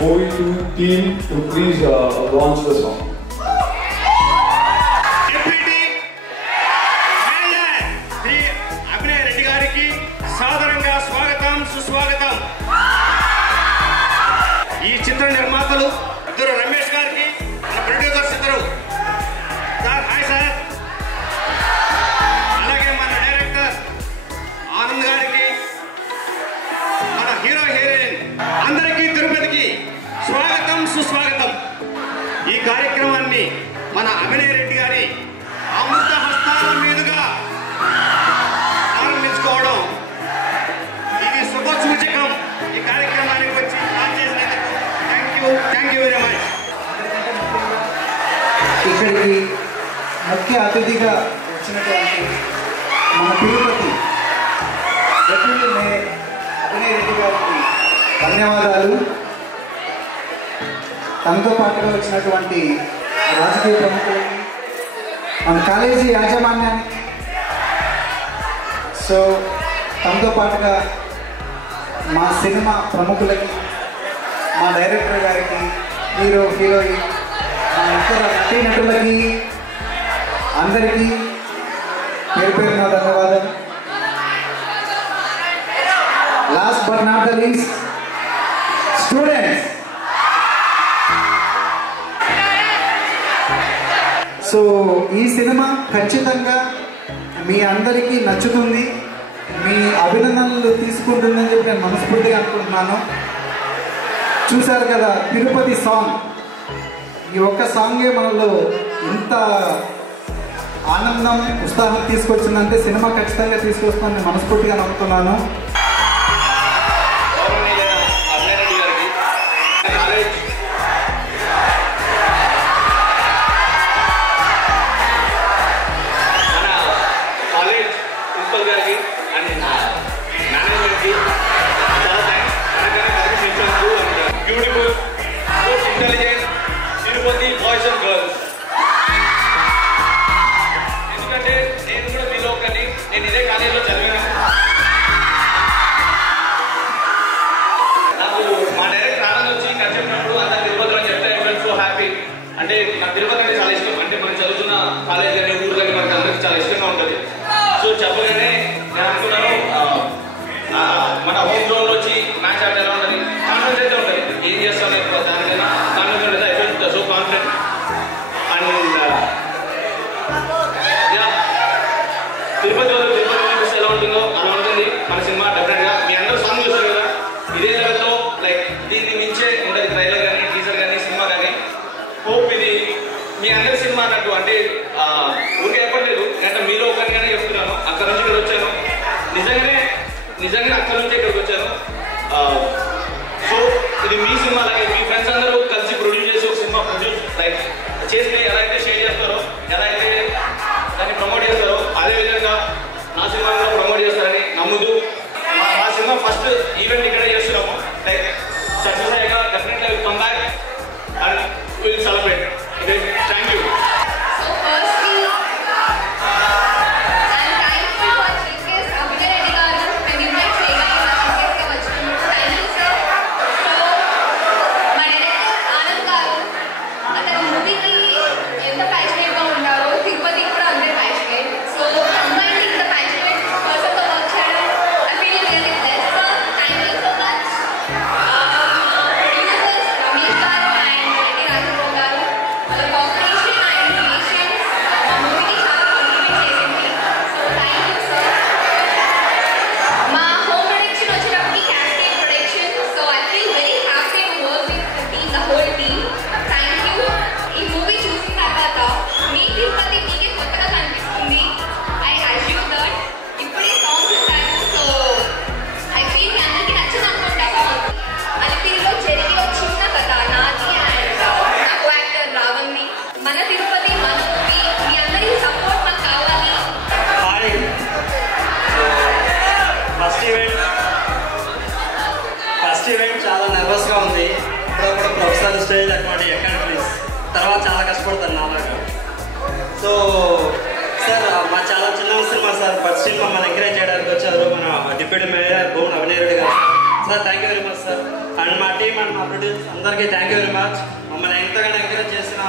Movie 2 team to please launch the song. Deputy Mayor Sri Abhinay Reddy gariki సాదరంగా స్వాగతం సుస్వాగతం. ఈ చిత్ర నిర్మాతలు ఇద్దరు రమేష్ గారికి, మన ప్రొడ్యూసర్స్ ఇద్దరు సార్ హాయ్ సార్, అలాగే మన డైరెక్టర్ ఆనంద్ గారికి, మన హీరో హీరోయిన్ అందరికీ తిరుపతికి స్వాగతం సుస్వాగతం. ఈ కార్యక్రమాన్ని మన అభినయ్ రెడ్డి గారి అమృత హస్తాల మీదుగా ప్రారంభించుకోవడం ఇది శుభసూచకం. ఈ కార్యక్రమానికి వచ్చి చేసినందుకు థ్యాంక్ యూ వెరీ మచ్. ఇక్కడికి ముఖ్య అతిథిగా వచ్చినటువంటి మన తిరుపతి డిప్యూటీ మేయర్ అభినయ్ రెడ్డి గారికి ధన్యవాదాలు. తనతో పాటుగా వచ్చినటువంటి రాజకీయ ప్రముఖులకి, మన కాలేజీ యాజమాన్యానికి, సో తనతో పాటుగా మా సినిమా ప్రముఖులకి, మా డైరెక్టర్ గారికి, హీరో హీరోయిన్, మా ఇతర నటీనటులకి అందరికీ పేరు పేరున ధన్యవాదాలు. Last but not the least students. So ఈ సినిమా ఖచ్చితంగా మీ అందరికీ నచ్చుతుంది, మీ అభినందనలు తీసుకుంటుందని చెప్పి నేను మనస్ఫూర్తిగా అనుకుంటున్నాను. చూశారు కదా తిరుపతి సాంగ్, ఈ ఒక్క సాంగే మనలో ఇంత ఆనందం ఉత్సాహం తీసుకొచ్చిందంటే సినిమా ఖచ్చితంగా తీసుకొస్తుందని మనస్ఫూర్తిగా నమ్ముతున్నాను. తిరుపతి బాయ్స్ అండ్ గర్ల్స్, ఎందుకంటే నేను కూడా మీలో ఒకటి, నేను ఇదే కాలేజీలో చదివాను. నాకు మా డైరెక్టర్ ఆనంద్ వచ్చి కథ చెప్పినప్పుడు అంతా తిరుపతిలో అని చెప్తే ఐ సో హ్యాపీ. అంటే నాకు తిరుపతి అంటే చాలా ఇష్టం. అంటే మనం చదువుతున్న కాలేజ్ కానీ ఊరు కానీ మనకి అందరికీ చాలా ఇష్టంగా ఉంటుంది. సో చెప్పగానే నేను అనుకున్నాను మన హోమ్ గ్రౌండ్ వచ్చి మ్యాచ్ ఆడితే ఎలా ఉంటుంది, కాన్ఫిడెన్స్ అయితే ఉంటుంది, ఏం చేస్తాను దానికైనా కాన్ఫిడెన్స్ ఉంటుంది. I feel so confident and Tirupati చూస్తే ఎలా ఉంటుందో అలా ఉంటుంది మన సినిమా. డెఫినెట్గా మీ అందరూ సాంగ్ చూస్తారు కదా, ఇదే లెవెల్లో లైక్ దీన్ని మించే ఉంటుంది ట్రైలర్ కానీ టీజర్ కానీ సినిమా కానీ. హోప్ ఇది మీ అందరి సినిమా అన్నట్టు, అంటే ఊరికే చెప్పట్లేదు, అంటే మీలో ఒకరిగానే చెప్తున్నాను. అక్కడ నుంచి ఇక్కడ వచ్చాను, నిజంగా అక్కడ నుంచి ఇక్కడికి వచ్చాను. సో ఇది మీ సినిమా, అలాగే మీ ఫ్రెండ్స్ అందరూ కలిసి ప్రొడ్యూస్ చేసి ఒక సినిమా ప్రొడ్యూస్ లైక్ చేస్తే ఎలా అయితే షేర్ చేస్తారో, ఎలా అయితే దాన్ని ప్రమోట్ చేస్తారో, అదేవిధంగా నా సినిమా కూడా ప్రమోట్ చేస్తారని నమ్ముతూ మా సినిమా ఫస్ట్ ఈవెంట్ ఇక్కడే చేస్తున్నాము. లైక్ సక్సెస్ అయ్యాక definitely will come back and will celebrate. Thank you. Stage అన్నమాట ఎక్కడ ప్లీజ్ తర్వాత చాలా కష్టపడతాను నాలాగా. సో సార్ మా చాలా చిన్న సినిమా సార్, ఫస్ట్ సినిమా మన ఎంకరేజ్ చేయడానికి వచ్చారు మన డిప్యూటీ మేయర్ భువన్ అభినయ్ రెడ్డి గారు. Sir thank you very much sir. And మా టీమ్ అండ్ మా ప్రొడ్యూసర్స్ అందరికీ థ్యాంక్ యూ వెరీ మచ్. మమ్మల్ని ఎంతగానో ఎంకరేజ్ చేసిన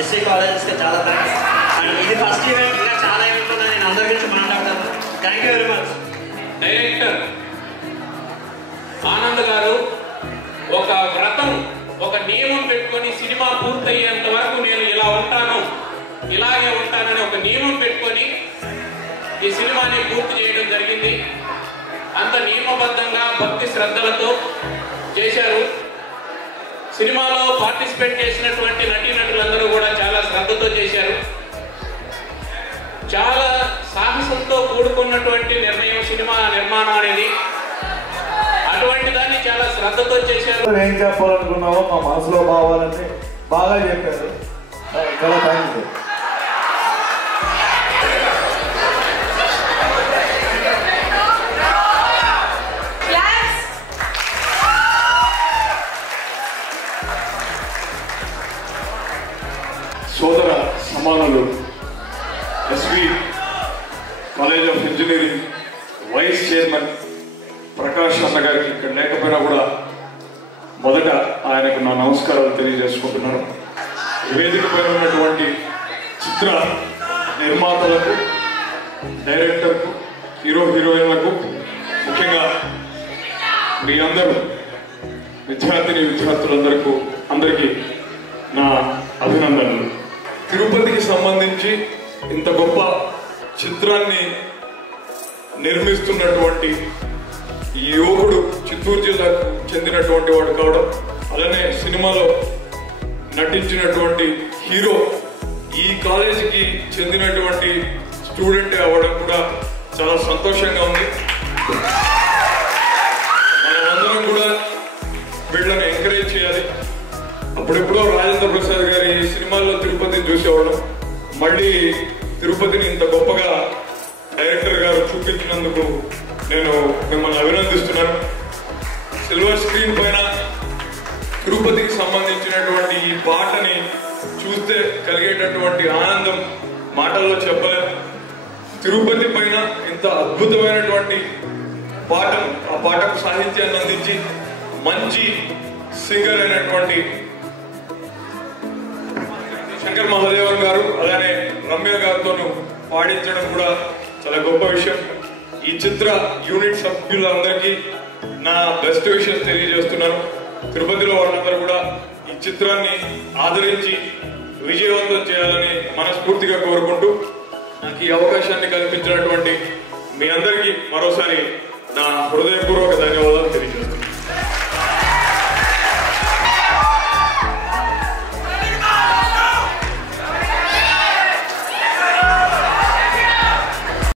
ఎస్సీ కాలేజెస్కి చాలా థ్యాంక్స్. అండ్ ఇది ఫస్ట్ ఈవెంట్, ఇంకా చాలా ఈవెంట్ ఉన్నాయి, నేను అందరి గురించి మాట్లాడతాను. Thank you very much. Director Anand గారు ఒక వ్రతం, ఒక నియమం పెట్టుకొని సినిమా పూర్తయ్యేంత వరకు నేను ఇలా ఉంటాను, ఇలాగే ఉంటానని ఒక నియమం పెట్టుకొని ఈ సినిమాని పూర్తి చేయడం జరిగింది. అంత నియమబద్ధంగా భక్తి శ్రద్ధలతో చేశారు. సినిమాలో పార్టిసిపేట్ చేసినటువంటి నటీనటులందరూ కూడా చాలా శ్రద్ధతో చేశారు. చాలా సాహసంతో కూడుకున్నటువంటి నిర్ణయం సినిమా నిర్మాణం అనేది. అటువంటి దాన్ని చాలా శ్రద్ధతో చేశారు. ఏం చెప్పాలనుకున్నావో మా మనసులో భావాలని బాగా చెప్పారు. చాలా థ్యాంక్స్. సోదర సమానులు SV college of engineering vice chairman Prakash అన్న గారికి ఇక్కడ లేకపోయినా కూడా మొదట ఆయనకు నా నమస్కారాలు తెలియజేసుకుంటున్నాను. వేదిక పైన ఉన్నటువంటి చిత్ర నిర్మాతలకు, డైరెక్టర్కు, హీరో హీరోయిన్లకు, ముఖ్యంగా మీ అందరూ విద్యార్థులందరికీ నా అభినందనలు. తిరుపతికి సంబంధించి ఇంత గొప్ప చిత్రాన్ని నిర్మిస్తున్నటువంటి ఈ యువకుడు చిత్తూరు జిల్లాకు చెందినటువంటి వాడు కావడం, అలానే సినిమాలో నటించినటువంటి హీరో ఈ కాలేజీకి చెందినటువంటి స్టూడెంట్ అవ్వడం కూడా చాలా సంతోషంగా ఉంది. మనమందరం కూడా వీళ్ళని ఎంకరేజ్ చేయాలి. అప్పుడెప్పుడో రాజేంద్ర ప్రసాద్ గారి సినిమాల్లో తిరుపతిని చూసేవాళ్ళం. మళ్ళీ తిరుపతిని ఇంత గొప్పగా డైరెక్టర్ గారు చూపించినందుకు నేను మిమ్మల్ని అభినందిస్తున్నాను. సిల్వర్ స్క్రీన్ పైన తిరుపతికి సంబంధించినటువంటి ఈ పాటని చూస్తే కలిగేటటువంటి ఆనందం మాటల్లో చెప్పలేము. తిరుపతి పైన ఇంత అద్భుతమైనటువంటి పాఠం, ఆ పాటకు సాహిత్యాన్ని అందించి మంచి సింగర్ అయినటువంటి శంకర్ మహాదేవన్ గారు అలానే రమ్య గారితోనూ పాడించడం కూడా చాలా గొప్ప విషయం. ఈ చిత్ర యూనిట్ సభ్యులందరికీ నా బెస్ట్ విషెస్ తెలియజేస్తున్నాను. తిరుపతిలో వాళ్ళందరూ కూడా ఈ చిత్రాన్ని ఆదరించి విజయవంతం చేయాలని మనస్ఫూర్తిగా కోరుకుంటూ నాకు ఈ అవకాశాన్ని కల్పించినటువంటి మీ అందరికీ మరోసారి నా హృదయ